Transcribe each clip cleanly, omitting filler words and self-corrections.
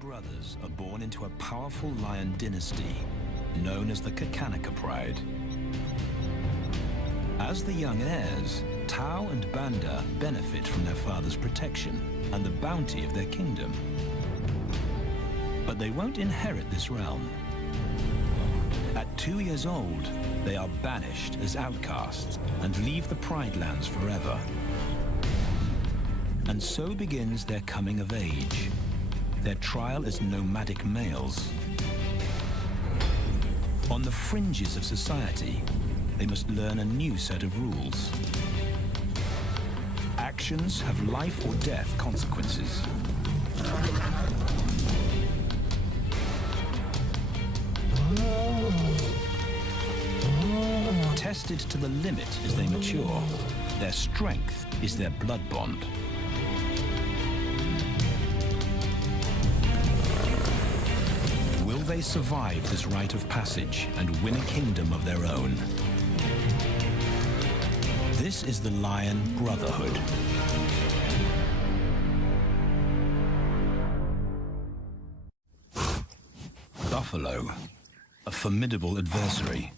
brothers are born into a powerful lion dynasty known as the Pride. As the young heirs, Tau and Banda benefit from their father's protection and the bounty of their kingdom. But they won't inherit this realm. At 2 years old, they are banished as outcasts and leave the Pride lands forever. And so begins their coming of age, their trial as nomadic males. On the fringes of society, they must learn a new set of rules. Actions have life or death consequences. Tested to the limit as they mature, their strength is their blood bond. Will they survive this rite of passage and win a kingdom of their own? This is the Lion Brotherhood. Buffalo, a formidable adversary.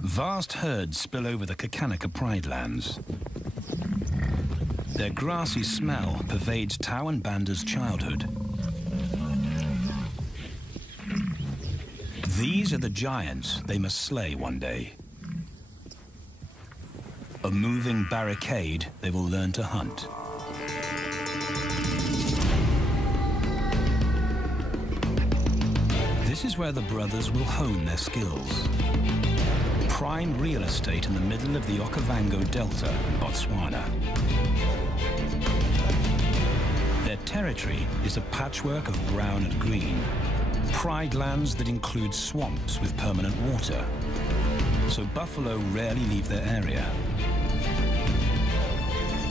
Vast herds spill over the Pride lands. Their grassy smell pervades Tau and Banda's childhood. These are the giants they must slay one day. A moving barricade they will learn to hunt. This is where the brothers will hone their skills. Prime real estate in the middle of the Okavango Delta in Botswana. Their territory is a patchwork of brown and green. Pride lands that include swamps with permanent water. So buffalo rarely leave their area.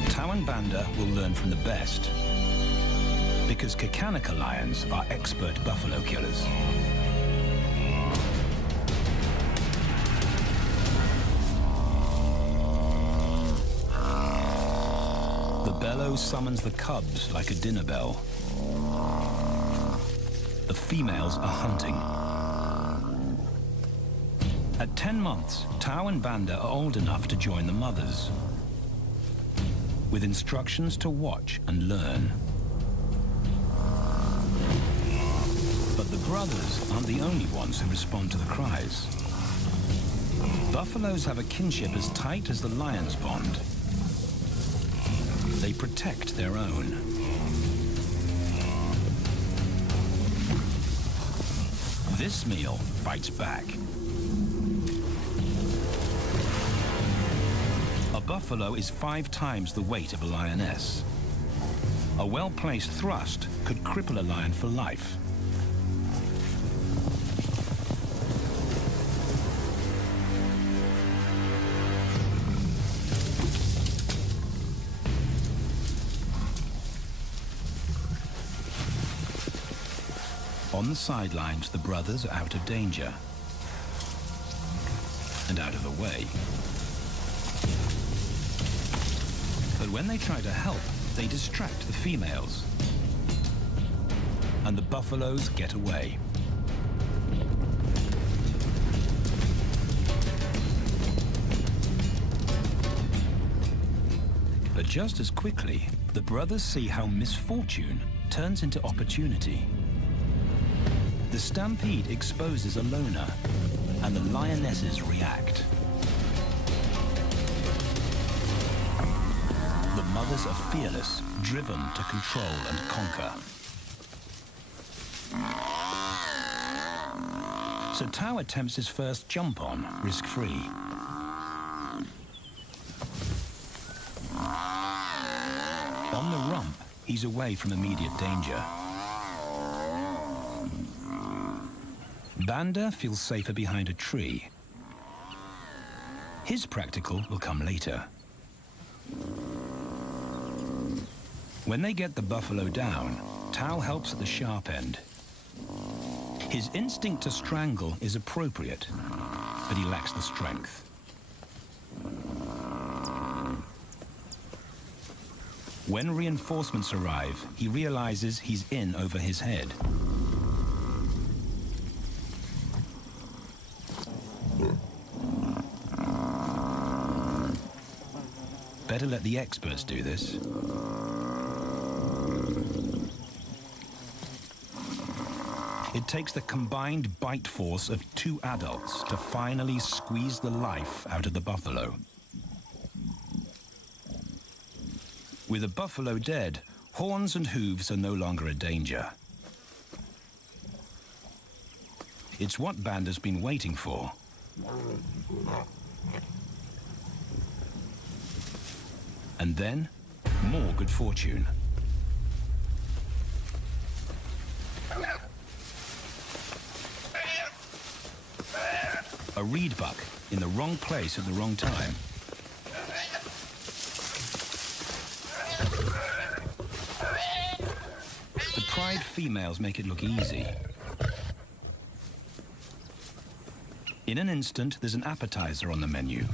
Tau and Banda will learn from the best, because Kakanaka lions are expert buffalo killers. The bellow summons the cubs like a dinner bell. The females are hunting. At 10 months, Tau and Banda are old enough to join the mothers, with instructions to watch and learn. But the brothers aren't the only ones who respond to the cries. Buffaloes have a kinship as tight as the lion's bond. They protect their own. This meal fights back. A buffalo is 5 times the weight of a lioness. A well-placed thrust could cripple a lion for life. On the sidelines, the brothers are out of danger and out of the way. But when they try to help, they distract the females, and the buffaloes get away. But just as quickly, the brothers see how misfortune turns into opportunity. The stampede exposes a loner, and the lionesses react. The mothers are fearless, driven to control and conquer. So Tao attempts his first jump on, risk-free. On the rump, he's away from immediate danger. Banda feels safer behind a tree. His practical will come later. When they get the buffalo down, Tao helps at the sharp end. His instinct to strangle is appropriate, but he lacks the strength. When reinforcements arrive, he realizes he's in over his head. Better let the experts do this. It takes the combined bite force of 2 adults to finally squeeze the life out of the buffalo. With the buffalo dead, horns and hooves are no longer a danger. It's what Banda's been waiting for. And then, more good fortune. A reed buck in the wrong place at the wrong time. The pride females make it look easy. In an instant, there's an appetizer on the menu.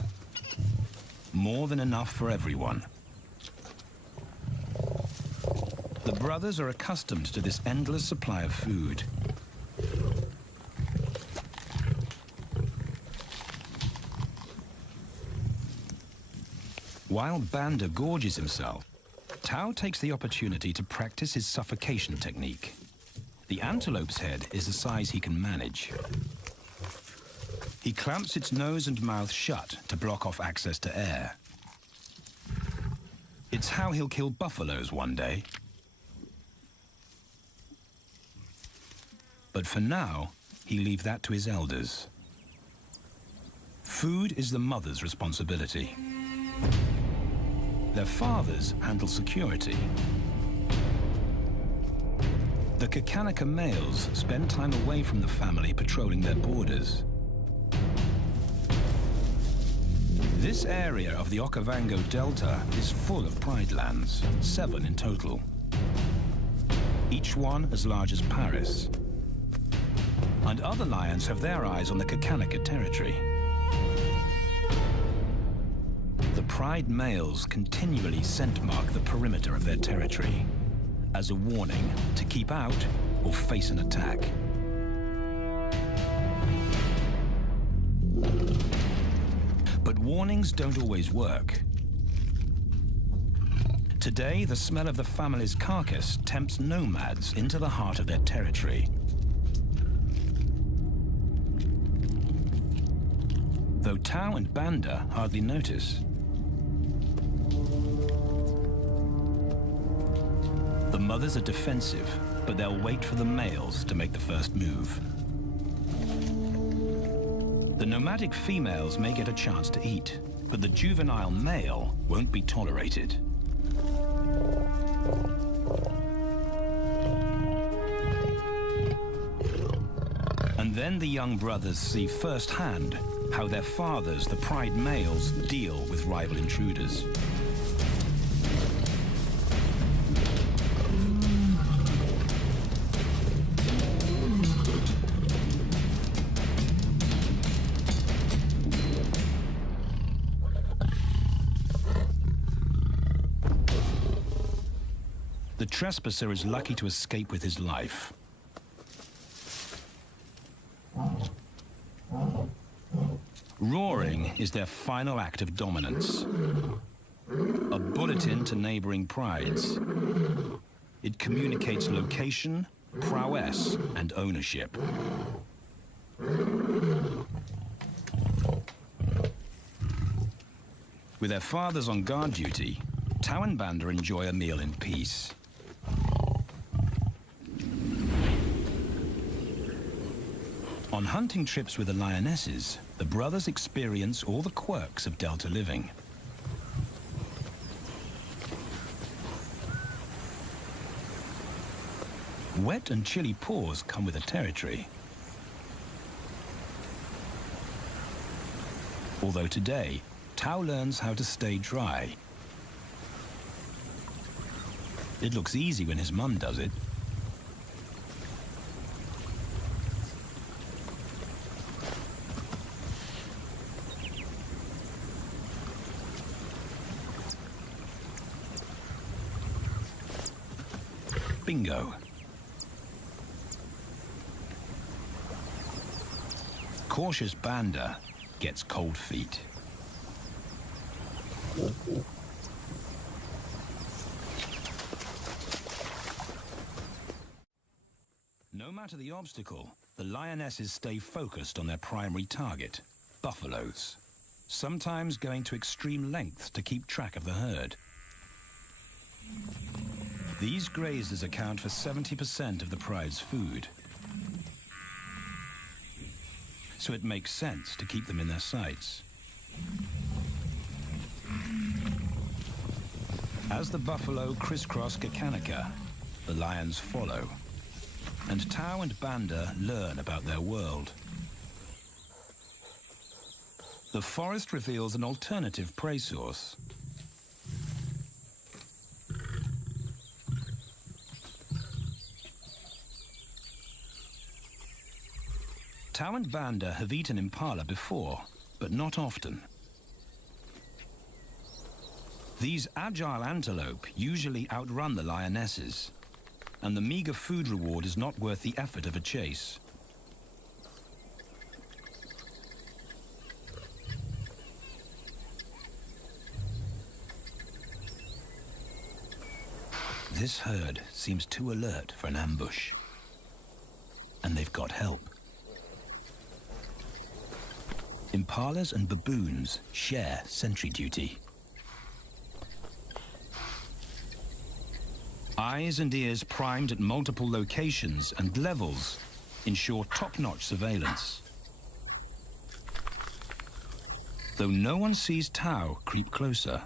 More than enough for everyone. The brothers are accustomed to this endless supply of food. While Banda gorges himself, Tao takes the opportunity to practice his suffocation technique. The antelope's head is a size he can manage. He clamps its nose and mouth shut to block off access to air. It's how he'll kill buffaloes one day. But for now, he leaves that to his elders. Food is the mother's responsibility. Their fathers handle security. The Kakanika males spend time away from the family patrolling their borders. This area of the Okavango Delta is full of pride lands, 7 in total. Each one as large as Paris. And other lions have their eyes on the Kakanika territory. The pride males continually scent mark the perimeter of their territory as a warning to keep out or face an attack. But warnings don't always work. Today, the smell of the family's carcass tempts nomads into the heart of their territory. Though Tao and Banda hardly notice. The mothers are defensive, but they'll wait for the males to make the first move. The nomadic females may get a chance to eat, but the juvenile male won't be tolerated. And then the young brothers see firsthand how their fathers, the pride males, deal with rival intruders. The trespasser is lucky to escape with his life. Roaring is their final act of dominance. A bulletin to neighboring prides. It communicates location, prowess, and ownership. With their fathers on guard duty, Tau and Banda enjoy a meal in peace. On hunting trips with the lionesses, the brothers experience all the quirks of delta living. Wet and chilly paws come with the territory. Although today, Tau learns how to stay dry. It looks easy when his mum does it. Bingo. Cautious Banda gets cold feet. No matter the obstacle, the lionesses stay focused on their primary target, buffaloes, sometimes going to extreme lengths to keep track of the herd. These grazers account for 70% of the pride's food, so it makes sense to keep them in their sights. As the buffalo crisscross Kakanika, the lions follow, and Tau and Banda learn about their world. The forest reveals an alternative prey source. Tau and Banda have eaten impala before, but not often. These agile antelope usually outrun the lionesses, and the meager food reward is not worth the effort of a chase. This herd seems too alert for an ambush, and they've got help. Impalas and baboons share sentry duty. Eyes and ears primed at multiple locations and levels ensure top-notch surveillance. Though no one sees Tau creep closer.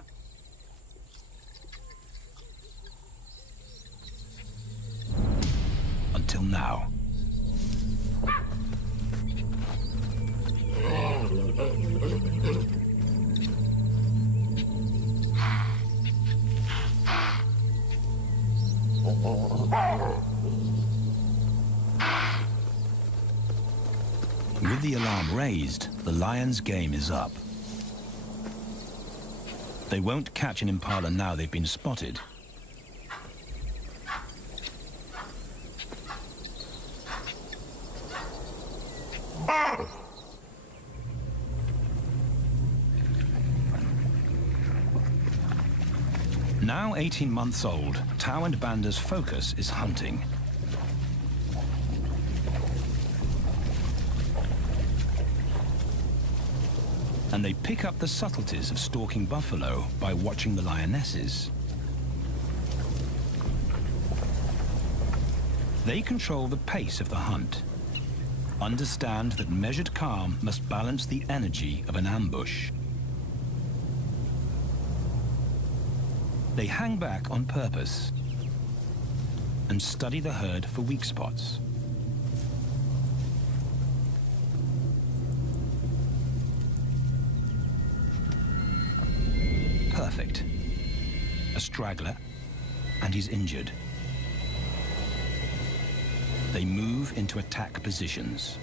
Until now. With the alarm raised, the lions' game is up. They won't catch an impala now they've been spotted. Now 18 months old, Tau and Banda's focus is hunting. And they pick up the subtleties of stalking buffalo by watching the lionesses. They control the pace of the hunt, understand that measured calm must balance the energy of an ambush. They hang back on purpose and study the herd for weak spots. Perfect. A straggler, and he's injured. They move into attack positions.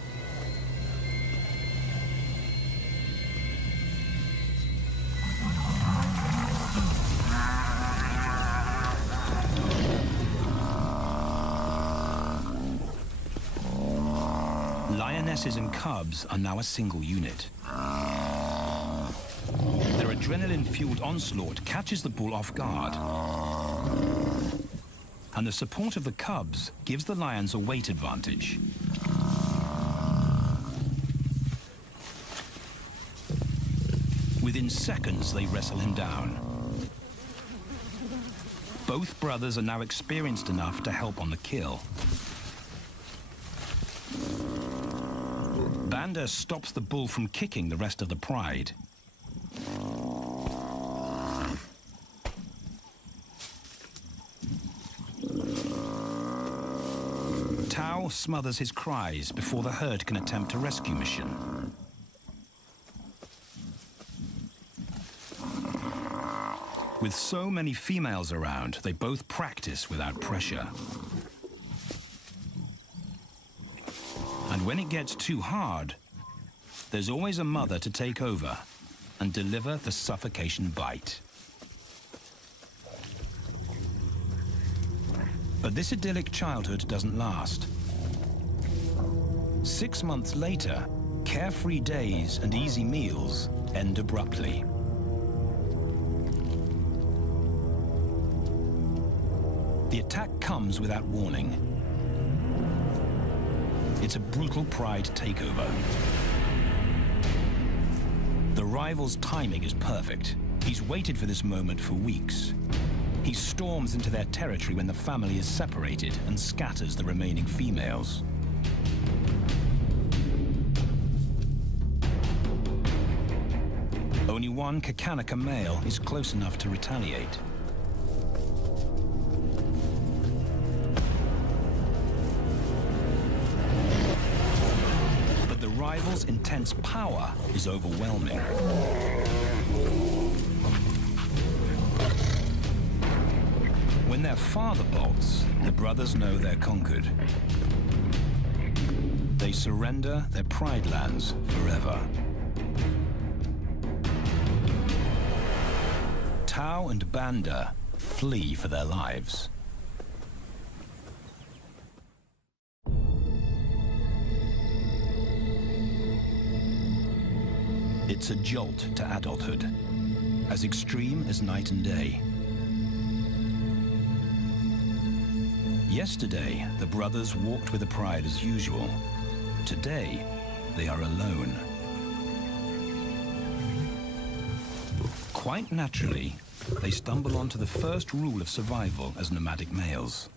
Lionesses and cubs are now a single unit. Their adrenaline-fueled onslaught catches the bull off guard. and the support of the cubs gives the lions a weight advantage. Within seconds, they wrestle him down. Both brothers are now experienced enough to help on the kill. Banda stops the bull from kicking the rest of the pride. Tao smothers his cries before the herd can attempt a rescue mission. With so many females around, they both practice without pressure. And when it gets too hard, there's always a mother to take over and deliver the suffocation bite. But this idyllic childhood doesn't last. 6 months later, carefree days and easy meals end abruptly. The attack comes without warning. It's a brutal pride takeover. The rival's timing is perfect. He's waited for this moment for weeks. He storms into their territory when the family is separated and scatters the remaining females. Only one Kakanika male is close enough to retaliate. But the rival's intense power is overwhelming. When their father bolts, the brothers know they're conquered. They surrender their pride lands forever. Tao and Banda flee for their lives. It's a jolt to adulthood, as extreme as night and day. Yesterday, the brothers walked with the pride as usual. Today, they are alone. Quite naturally, they stumble onto the first rule of survival as nomadic males.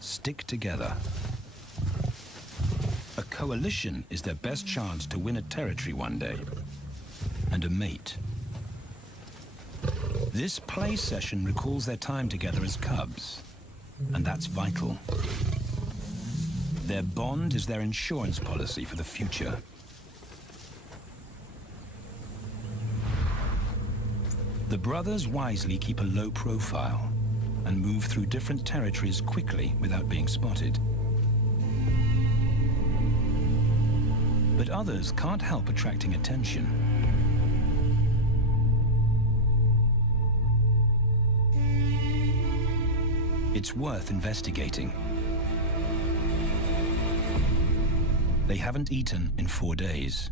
Stick together. A coalition is their best chance to win a territory one day, and a mate. This play session recalls their time together as cubs, and that's vital. Their bond is their insurance policy for the future. The brothers wisely keep a low profile and move through different territories quickly without being spotted. But others can't help attracting attention. It's worth investigating. They haven't eaten in 4 days.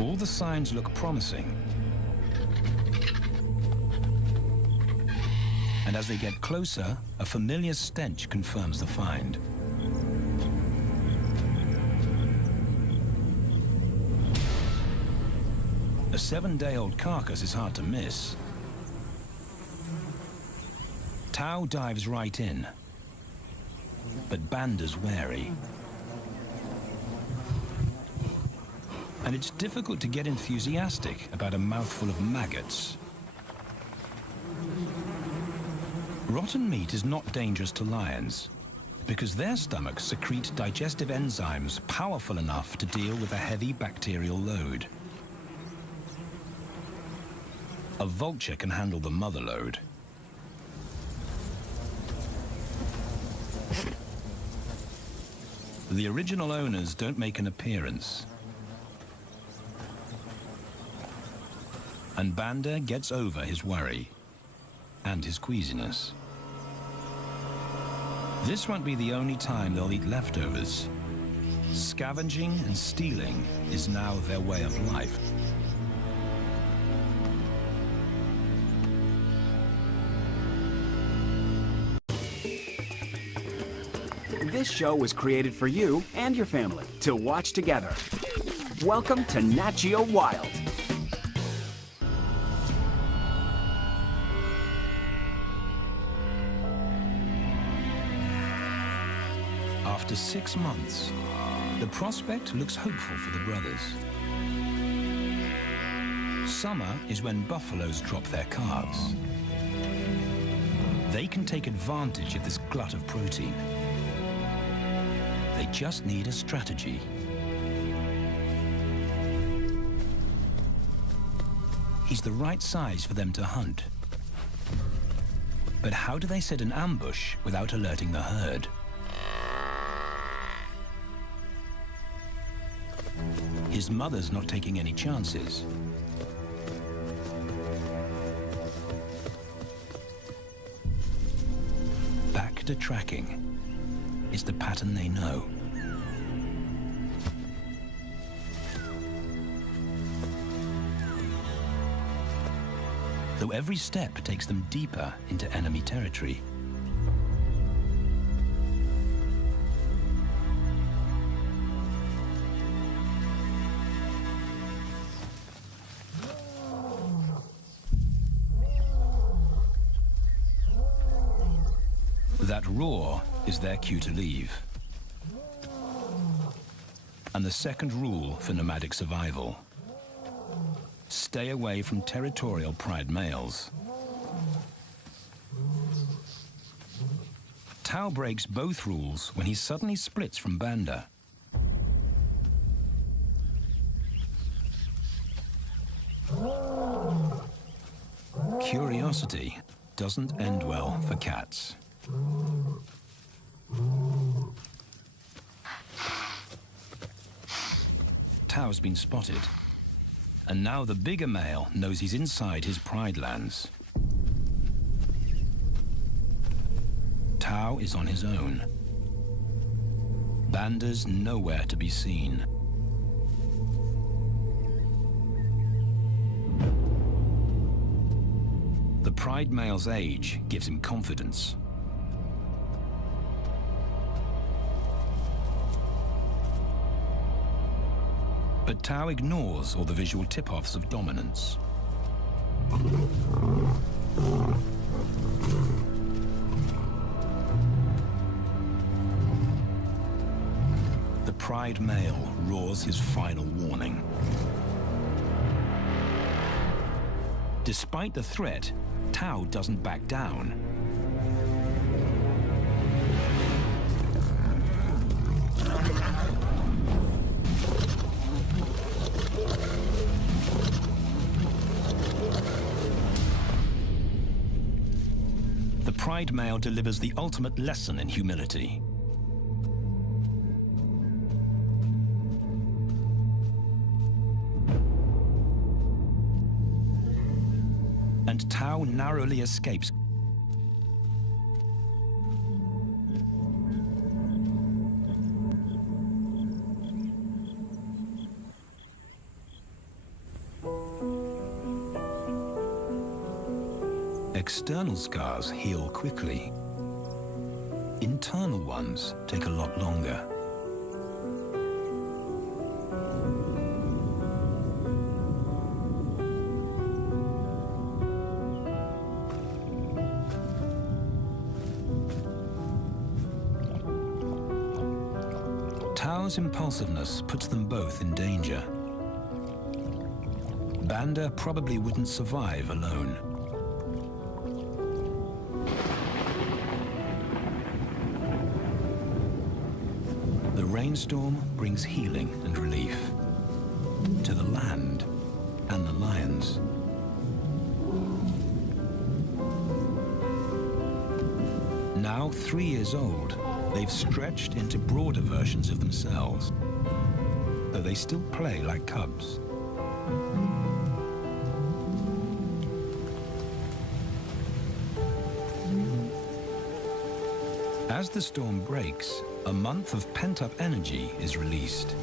All the signs look promising. And as they get closer, a familiar stench confirms the find. A 7-day-old carcass is hard to miss. Tao dives right in, but Banda's wary. And it's difficult to get enthusiastic about a mouthful of maggots. Rotten meat is not dangerous to lions, because their stomachs secrete digestive enzymes powerful enough to deal with a heavy bacterial load. A vulture can handle the mother load. The original owners don't make an appearance. And Banda gets over his worry and his queasiness. This won't be the only time they'll eat leftovers. Scavenging and stealing is now their way of life. This show was created for you and your family to watch together. Welcome to NATGEO Wild. After 6 months, the prospect looks hopeful for the brothers. Summer is when buffaloes drop their calves. They can take advantage of this glut of protein. They just need a strategy. He's the right size for them to hunt. But how do they set an ambush without alerting the herd? His mother's not taking any chances. Back to tracking. It's the pattern they know. Though every step takes them deeper into enemy territory. That roar is their cue to leave. And the second rule for nomadic survival: stay away from territorial pride males. Tao breaks both rules when he suddenly splits from Banda. Curiosity doesn't end well for cats. Tao's been spotted, and now the bigger male knows he's inside his pride lands. Tao is on his own. Banda's nowhere to be seen. The pride male's age gives him confidence. But Tao ignores all the visual tip-offs of dominance. The pride male roars his final warning. Despite the threat, Tao doesn't back down. The pride male delivers the ultimate lesson in humility. And Tao narrowly escapes. External scars heal quickly. Internal ones take a lot longer. Tao's impulsiveness puts them both in danger. Banda probably wouldn't survive alone. The rainstorm brings healing and relief to the land and the lions. Now 3 years old, they've stretched into broader versions of themselves, though they still play like cubs. As the storm breaks, a month of pent-up energy is released.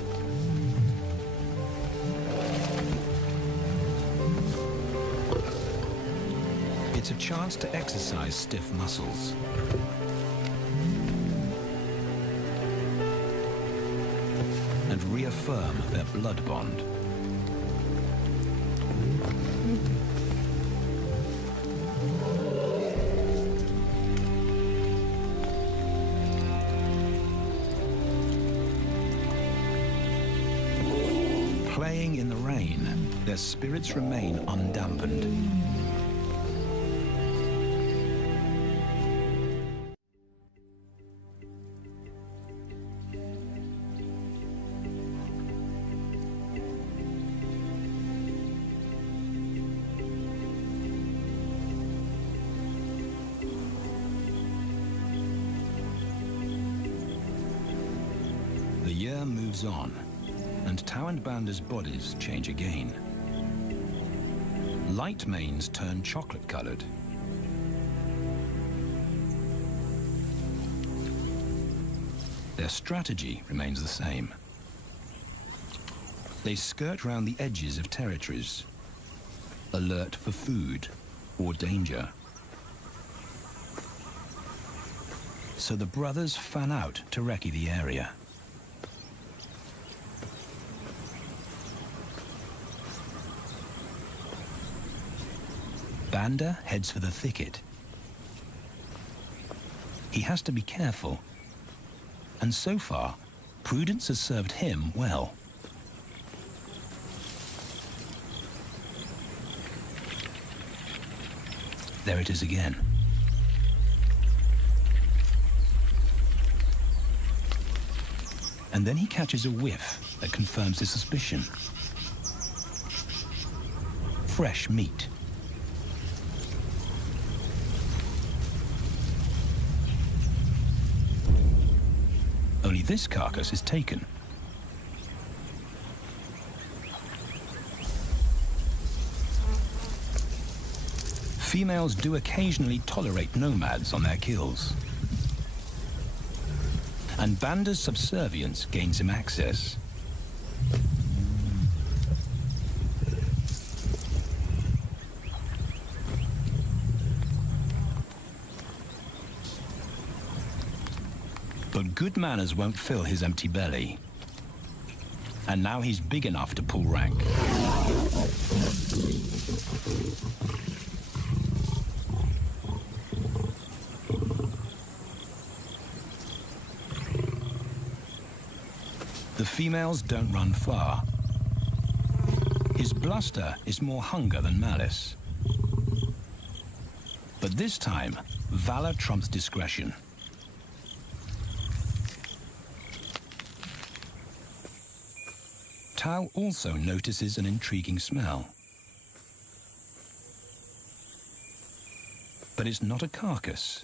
It's a chance to exercise stiff muscles. reaffirm their blood bond. Playing in the rain, their spirits remain undampened. The year moves on, and Tau and Banda's bodies change again. Light manes turn chocolate-colored. Their strategy remains the same. They skirt round the edges of territories, alert for food or danger. So the brothers fan out to recce the area. Banda heads for the thicket. He has to be careful, and so far, prudence has served him well. There it is again. And then he catches a whiff that confirms his suspicion. Fresh meat. Only this carcass is taken. Females do occasionally tolerate nomads on their kills. And Banda's subservience gains him access. But good manners won't fill his empty belly. And now he's big enough to pull rank. The females don't run far. His bluster is more hunger than malice. But this time, valor trumps discretion. Tau also notices an intriguing smell. But it's not a carcass.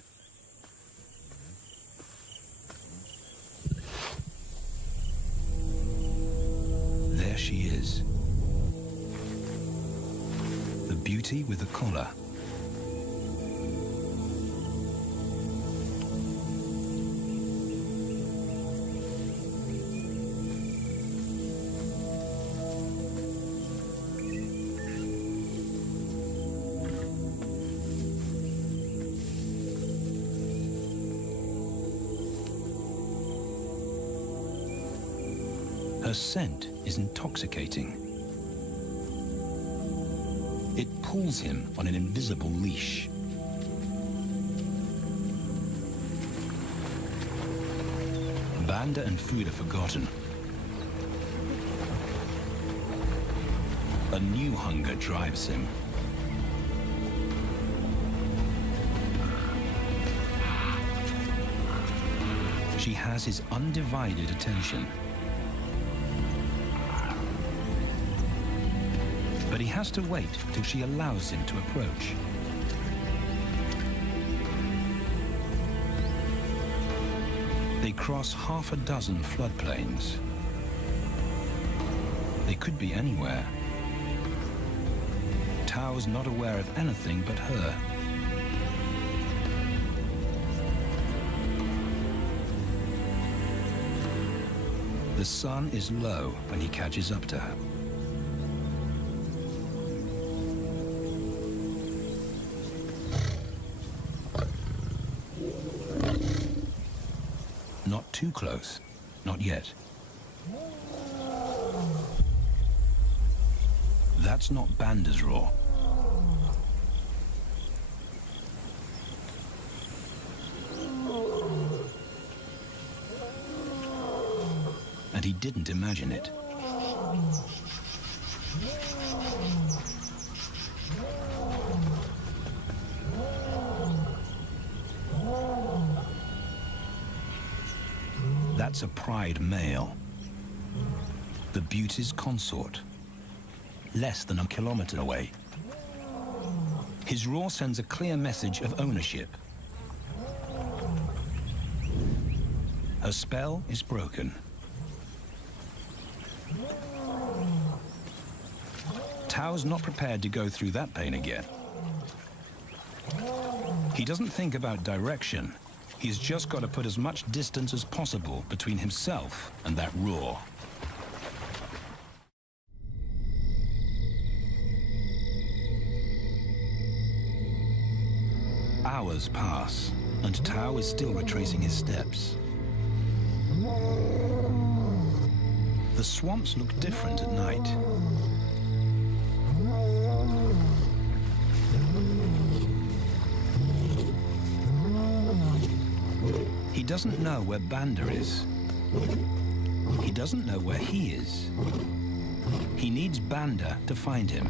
There she is. The beauty with the collar. Her scent is intoxicating. It pulls him on an invisible leash. Banda and food are forgotten. A new hunger drives him. She has his undivided attention. But he has to wait till she allows him to approach. They cross half a dozen floodplains. They could be anywhere. Tau's not aware of anything but her. The sun is low when he catches up to her. Not too close, not yet. That's not Banda's roar. And he didn't imagine it. That's a pride male, the beauty's consort, less than a kilometer away. His roar sends a clear message of ownership. Her spell is broken. Tao's not prepared to go through that pain again. He doesn't think about direction. He's just got to put as much distance as possible between himself and that roar. Hours pass, and Tao is still retracing his steps. The swamps look different at night. He doesn't know where Banda is. He doesn't know where he is. He needs Banda to find him.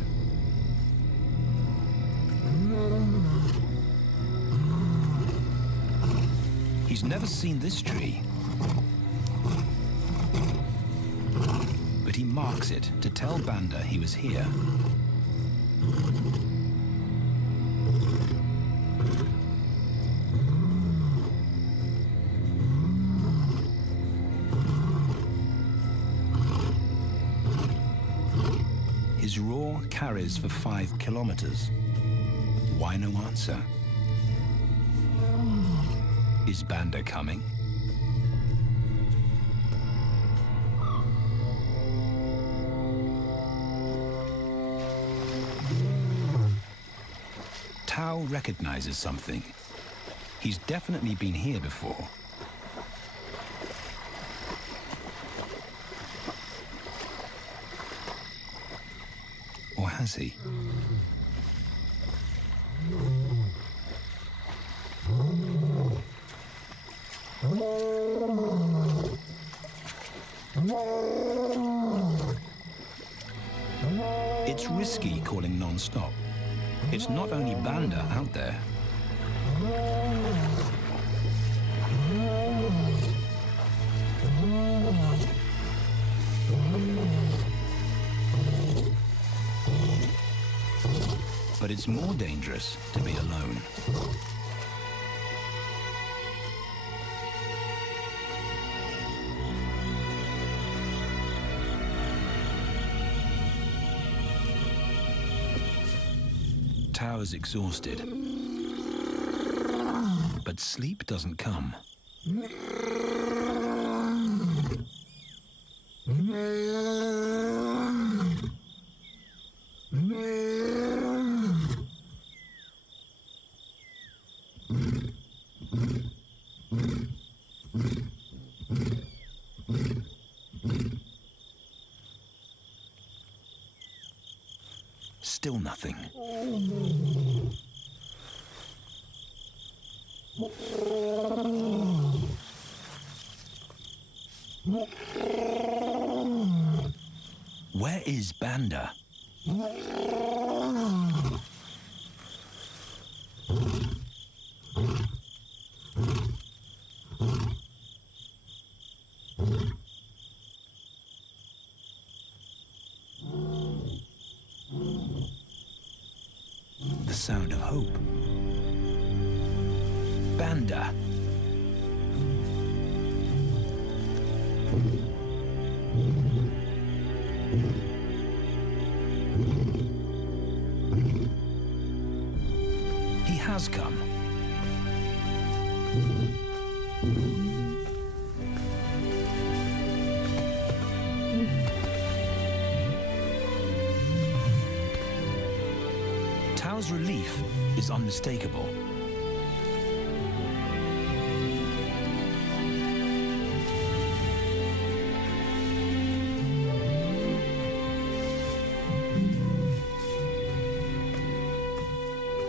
He's never seen this tree, but he marks it to tell Banda he was here. His roar carries for 5 kilometers. Why no answer? Is Banda coming? Tao recognizes something. He's definitely been here before. Or has he? It's risky calling non-stop. It's not only Banda out there. But it's more dangerous to be alone. Tao is exhausted, but sleep doesn't come. Still nothing. Where is Banda? The sound of hope. Banda. He has come. Tao's relief is unmistakable.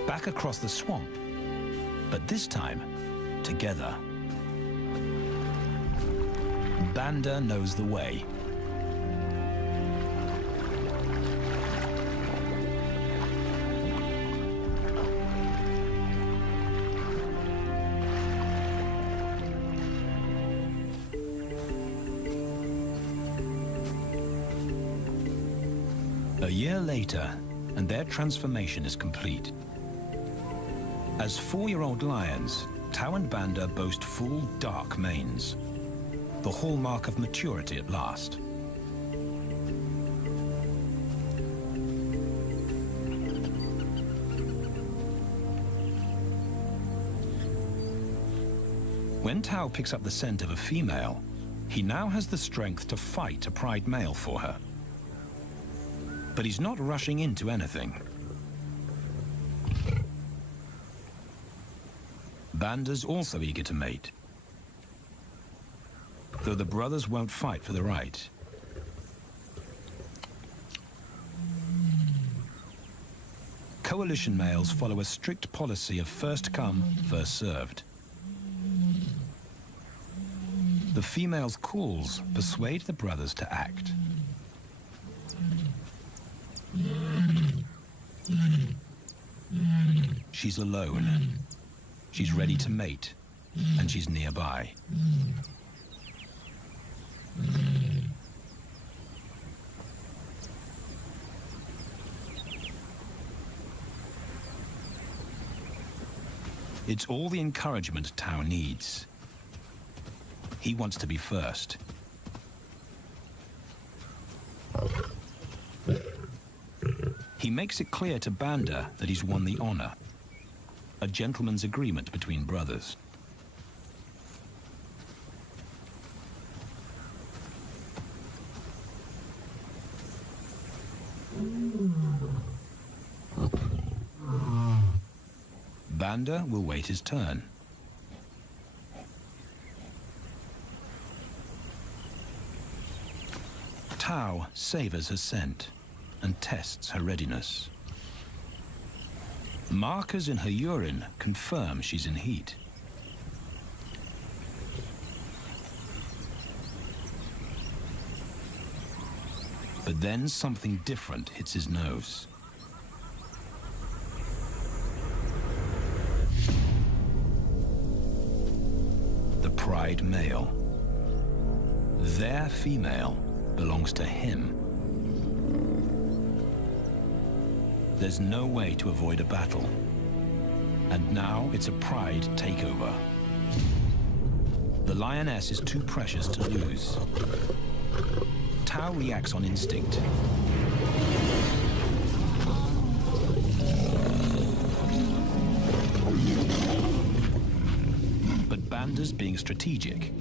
back across the swamp, but this time together. Banda knows the way. A year later, and their transformation is complete. As 4-year-old lions, Tau and Banda boast full, dark manes, the hallmark of maturity at last. When Tau picks up the scent of a female, he now has the strength to fight a pride male for her. But he's not rushing into anything. Banda's also eager to mate, though the brothers won't fight for the right. Coalition males follow a strict policy of first come, first served. The female's calls persuade the brothers to act. She's alone. She's ready to mate, and she's nearby. It's all the encouragement Tau needs. He wants to be first. He makes it clear to Banda that he's won the honor, a gentleman's agreement between brothers. Banda will wait his turn. Tau savors her scent and tests her readiness. Markers in her urine confirm she's in heat. But then something different hits his nose. The pride male. Their female belongs to him. There's no way to avoid a battle. And now it's a pride takeover. The lioness is too precious to lose. Tau reacts on instinct. But Banda's being strategic.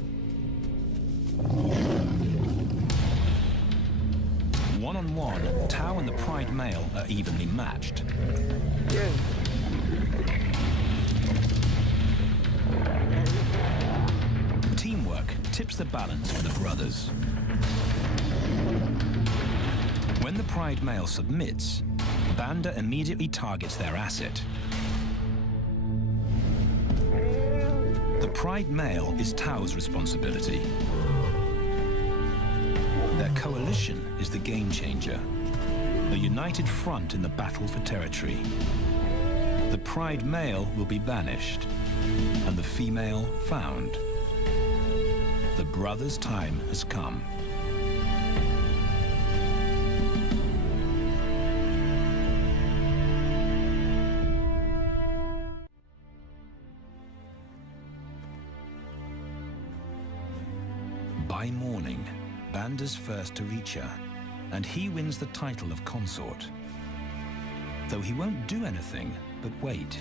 One-on-one, Tau and the pride male are evenly matched. Yeah. Teamwork tips the balance for the brothers. When the pride male submits, Banda immediately targets their asset. The pride male is Tau's responsibility. Their coalition is the game changer, a united front in the battle for territory. The pride male will be banished, and the female found. The brothers' time has come. By morning, Banda's first to reach her, and he wins the title of consort. Though he won't do anything but wait.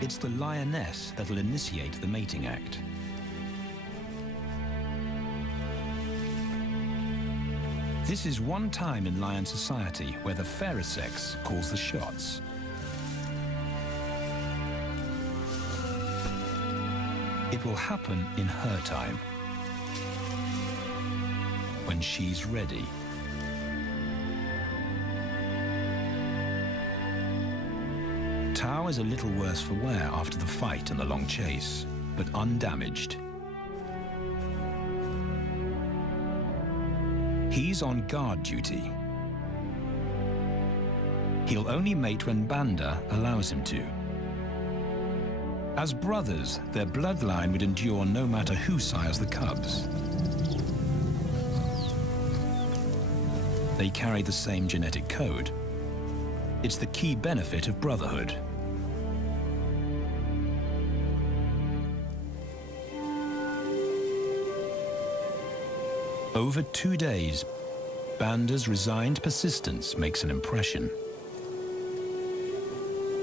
It's the lioness that'll initiate the mating act. This is one time in lion society where the fairer sex calls the shots. It will happen in her time. when she's ready. Tao is a little worse for wear after the fight and the long chase, but undamaged. He's on guard duty. He'll only mate when Banda allows him to. As brothers, their bloodline would endure no matter who sires the cubs. They carry the same genetic code. It's the key benefit of Brotherhood. Over 2 days, Banda's resigned persistence makes an impression.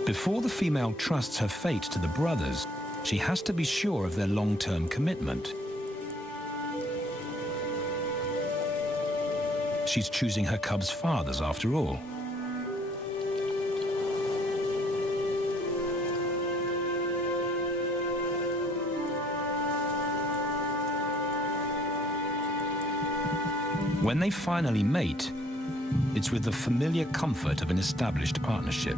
Before the female trusts her fate to the brothers, she has to be sure of their long-term commitment. She's choosing her cubs' fathers after all. When they finally mate, it's with the familiar comfort of an established partnership.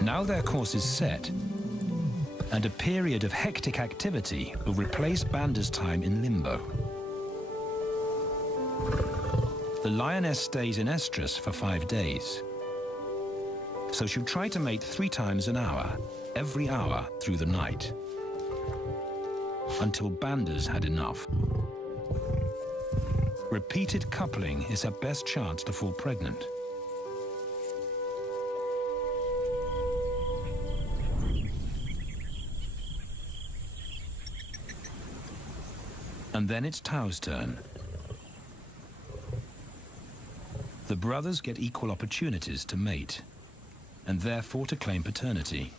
Now their course is set, and a period of hectic activity will replace Banda's time in limbo. The lioness stays in estrus for 5 days, so she'll try to mate 3 times an hour, every hour through the night, until Banda's had enough. Repeated coupling is her best chance to fall pregnant. And then it's Tao's turn. The brothers get equal opportunities to mate, and therefore to claim paternity.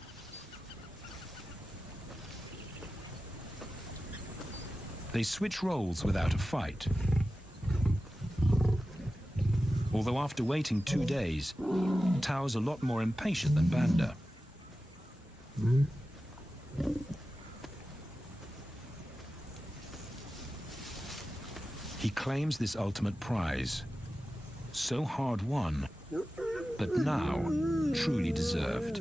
They switch roles without a fight. Although after waiting 2 days, Tao's a lot more impatient than Banda. He claims this ultimate prize, so hard won, but now truly deserved.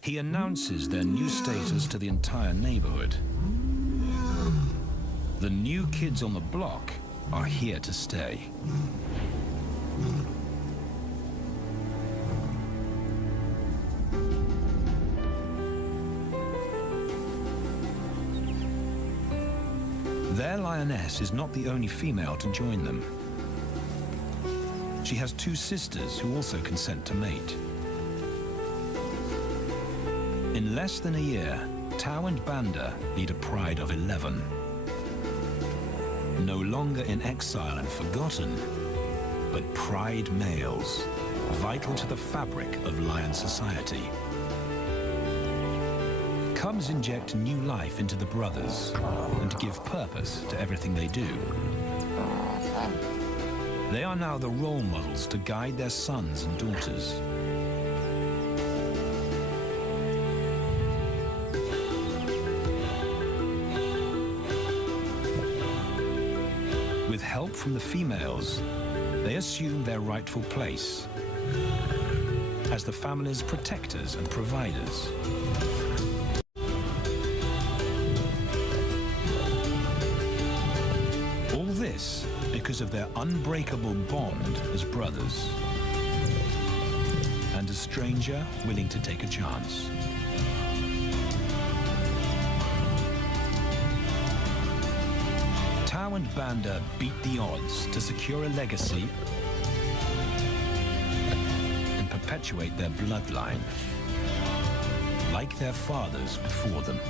He announces their new status to the entire neighborhood. The new kids on the block are here to stay. Their lioness is not the only female to join them. She has 2 sisters who also consent to mate. In less than a year, Tao and Banda lead a pride of 11. No longer in exile and forgotten, but pride males, vital to the fabric of lion society. Cubs inject new life into the brothers and give purpose to everything they do. They are now the role models to guide their sons and daughters. With help from the females, they assume their rightful place as the family's protectors and providers. All this because of their unbreakable bond as brothers, and a stranger willing to take a chance. Tao and Banda beat the odds to secure a legacy and perpetuate their bloodline, like their fathers before them.